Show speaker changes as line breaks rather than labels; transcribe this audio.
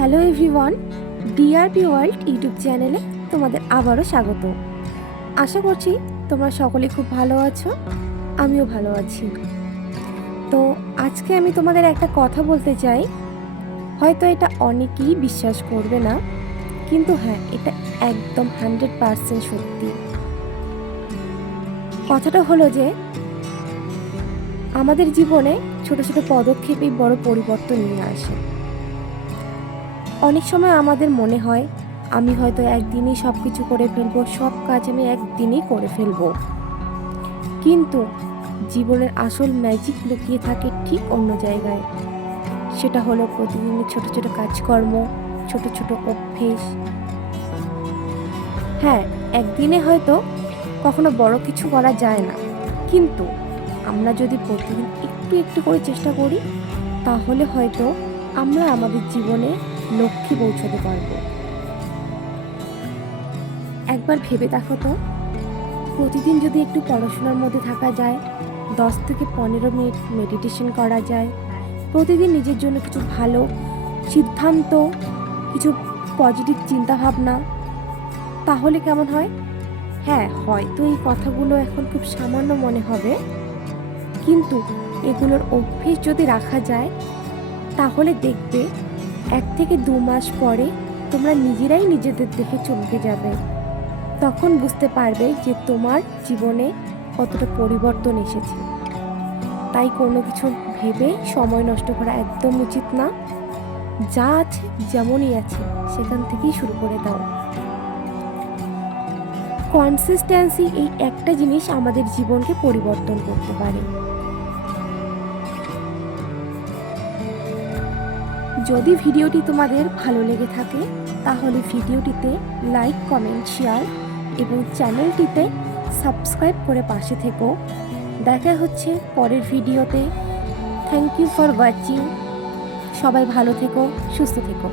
Hello everyone, DRP world YouTube চ্যানেলে তোমাদের আবারও স্বাগত। আশা করছি তোমরা সকলে খুব ভালো আছো, আমিও ভালো আছি। তো আজকে আমি তোমাদের একটা কথা বলতে চাই, হয়তো এটা অনেকেই বিশ্বাস করবে না, কিন্তু হ্যাঁ এটা একদম হান্ড্রেড পারসেন্ট সত্যি। কথাটা হলো যে, আমাদের জীবনে ছোট ছোট পদক্ষেপই বড় পরিবর্তন নিয়ে আসে। অনেক সময় আমাদের মনে হয়, আমি হয়তো একদিনই সব কিছু করে ফেলব, সব কাজ আমি একদিনই করে ফেলব। কিন্তু জীবনের আসল ম্যাজিক লুকিয়ে থাকে ঠিক অন্য জায়গায়। সেটা হলো প্রতিদিনের ছোট ছোট কাজকর্ম, ছোট ছোট অভ্যেস। হ্যাঁ একদিনে হয়তো কখনো বড় কিছু করা যায় না। কিন্তু আমরা যদি প্রতিদিন একটু একটু করে চেষ্টা করি, তাহলে হয়তো আমরা আমাদের জীবনে লক্ষ্যে পৌঁছতে পারব। একবার ভেবে দেখো তো, প্রতিদিন যদি একটু পড়াশোনার মধ্যে থাকা যায়, দশ থেকে পনেরো মিনিট মেডিটেশন করা যায়, প্রতিদিন নিজের জন্য কিছু ভালো সিদ্ধান্ত, কিছু পজিটিভ চিন্তাভাবনা, তাহলে কেমন হয়? হ্যাঁ হয়তো এই কথাগুলো এখন খুব সামান্য মনে হবে, কিন্তু এগুলোর অভ্যেস যদি রাখা যায়, তাহলে দেখবে এক থেকে দু মাস পরে তোমরা নিজেরাই নিজেদের দেখে চমকে যাবে। তখন বুঝতে পারবে যে তোমার জীবনে কতটা পরিবর্তন এসেছে। তাই কোনো কিছু ভেবে সময় নষ্ট করা একদম উচিত না। যা আছে যেমনই আছে, সেখান থেকেই শুরু করে দাও। কনসিস্টেন্সি এই একটা জিনিস আমাদের জীবনকে পরিবর্তন করতে পারে। যদি ভিডিওটি তোমাদের ভালো লেগে থাকে, তাহলে ভিডিওটিতে লাইক কমেন্ট শেয়ার এবং চ্যানেলটিতে সাবস্ক্রাইব করে পাশে থেকো। দেখা হচ্ছে পরের ভিডিওতে। থ্যাংক ইউ ফর ওয়াচিং সবাই ভালো থেকো, সুস্থ থেকো।